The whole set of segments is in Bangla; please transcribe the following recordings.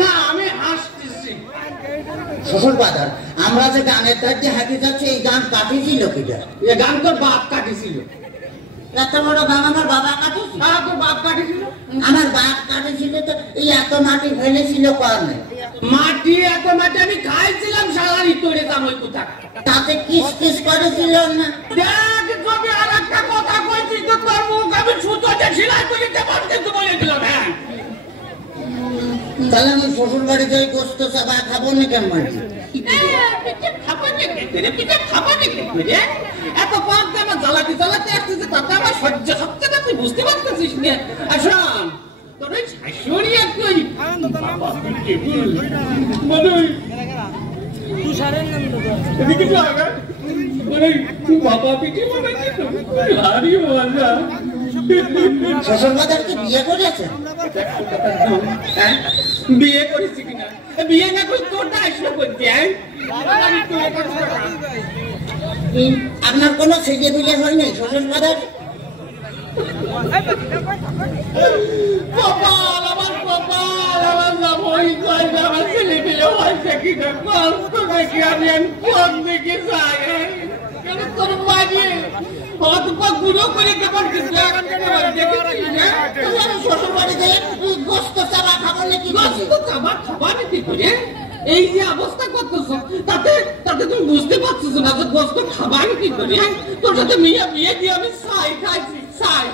না আমি হাসতেছি। শ্বশুর বাজার আমরা যে গানের ধারে হাঁটে যাচ্ছি এই গান কাটিয়েছিল কিটা? এ গান তোর বাপ কাটিয়েছিল। এত বড় গান আমার বাবা কাটিয়েছিল? হ্যাঁ তোর বাপ কাটিয়েছিল। আমার বাপ কাটিয়েছিল তো এই এত মাটি ফেলেছিল কারণে। মাটি এত মাটি আমি খাইছিলাম সালারি তোরে জামাই কোথা। তাতে কিস কিস করেছিল না? দেখ যদি আর একটা কথা কইছিস তো তোর মুখ আমি সুতোতে সেলাই করে দেবার কিন্তু বলে দিলাম। হ্যাঁ তাহলে আমি শ্বশুর বাড়ি যাই গোস্ত চাপা খাবো না কেন মাটি? এত পর আমার জ্বালাতে জ্বালাতে আসতেছে তাতে আমার সহ্য হচ্ছে না, তুই বুঝতে পারতেছিস না। আসুন তোর ওই শাশুড়ি একটু বাবা পিঠে শ্বশুর বাজারকে বিয়ে করেছে? বিয়ে করেছি কিনা? বিয়ে না করে তোরটা আসলো করতে। আপনার কোনো ছেলে বিলে হয়নি শ্বশুর বাজার? কপাল আমার কপাল আমার জামাই কয় না আমার ছেলে বিলে হয়েছে কিনা কষ্ট দেখি আমি কোন দিকে যাই। কেন তোর মাঝে কত গুলো করে কেমন শ্বশুর বাড়ি যাই গোস্ত চাপা খাবো না কি? খাবার কি করে এই যে অবস্থা করতেছ তাতে তাতে তুমি বুঝতে পারছো না যে গোস্ত খাবার কি করে? তোর সাথে মেয়ে বিয়ে দিয়ে আমি ছাই খাইছি ছাই।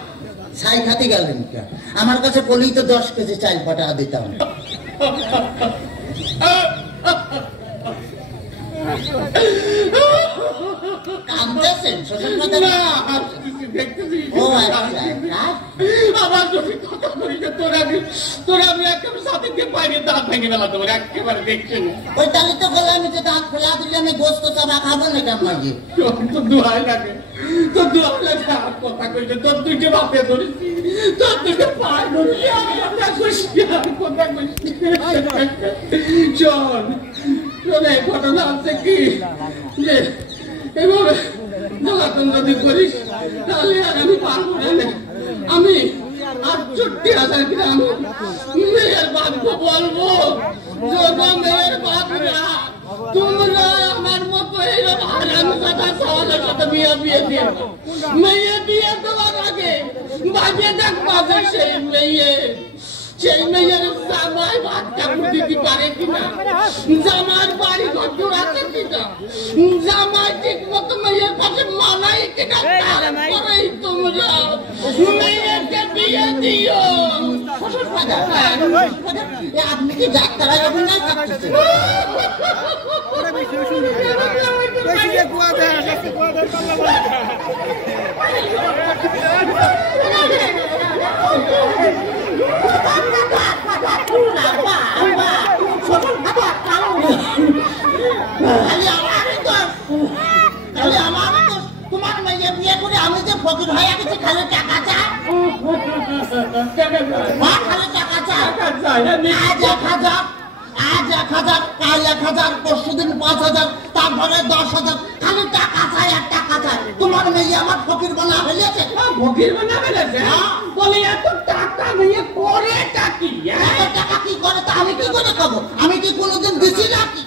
ছাই খাতে গেলেন আমার কাছে বলেই তো 10 কেজি চাল পাঠা দিতাম। কাঁদতেছেন শ্বশুর বাজার? আমার যদি কথা বলি তোরা আমি একেবারে সাথে দিয়ে বাইরে দাঁত ভেঙে গেলাম তোমার একেবারে দেখছি না। ওই তাহলে তো বলে আমি যে দাঁত ফেলা দিলে আমি গোস্ত চাপা খাবো না কেন মাঝে? তোর দোহাই লাগে তোর দোহাই লাগে আর কথা কইছে তোর দুইটা বাপে ধরেছি তোর দুইটা পায়ে ধরেছি আমি কথা কইছি আর কথা কইছি। শোন শোন এই ঘটনা হচ্ছে কি যে এভাবে জ্বালাতন যদি করিস তাহলে আর আমি পারবো না। আমি ৬৮,০০০ গ্রাম মেয়ের বাপকে বলবো যদি মেয়ের বাপরা তোমরা আমার মতো এইরকম হারামজাদা সওয়ালের সাথে বিয়ে দিয়ে মেয়ে বিয়ে দেওয়ার আগে বাজে দেখ বাজে সেই মেয়ের জামাই ভাত কাপড় দিতে পারে কিনা, জামার বাড়ি ঘর আছে কিনা, জামাই ঠিক মতো মেয়ের পাশে মানাই কিনা, তারপরেই তোমরা মেয়েকে বিয়ে দিও। আপনি কি ডাক্তার যাবেন না? তোমার মেয়ে বিয়ে করে আমি যে ফকির হয়ে গেছি খালি টাকা চাই, খালি টাকা চাই। আজ ১,০০০ কাল ১,০০০ পরশুদিন ৫,০০০ তারপরে ১০,০০০ খালি টাকা চাই আর টাকা চাই। তোমার মেয়ে আমার ফকির বানা ফেলেছে। ফকির বানা ফেলেছে বলে এত টাকা নিয়ে করে টাকি টাকা কি করে তা আমি কি করে খাবো? আমি কি কোনোদিন দিছি নাকি?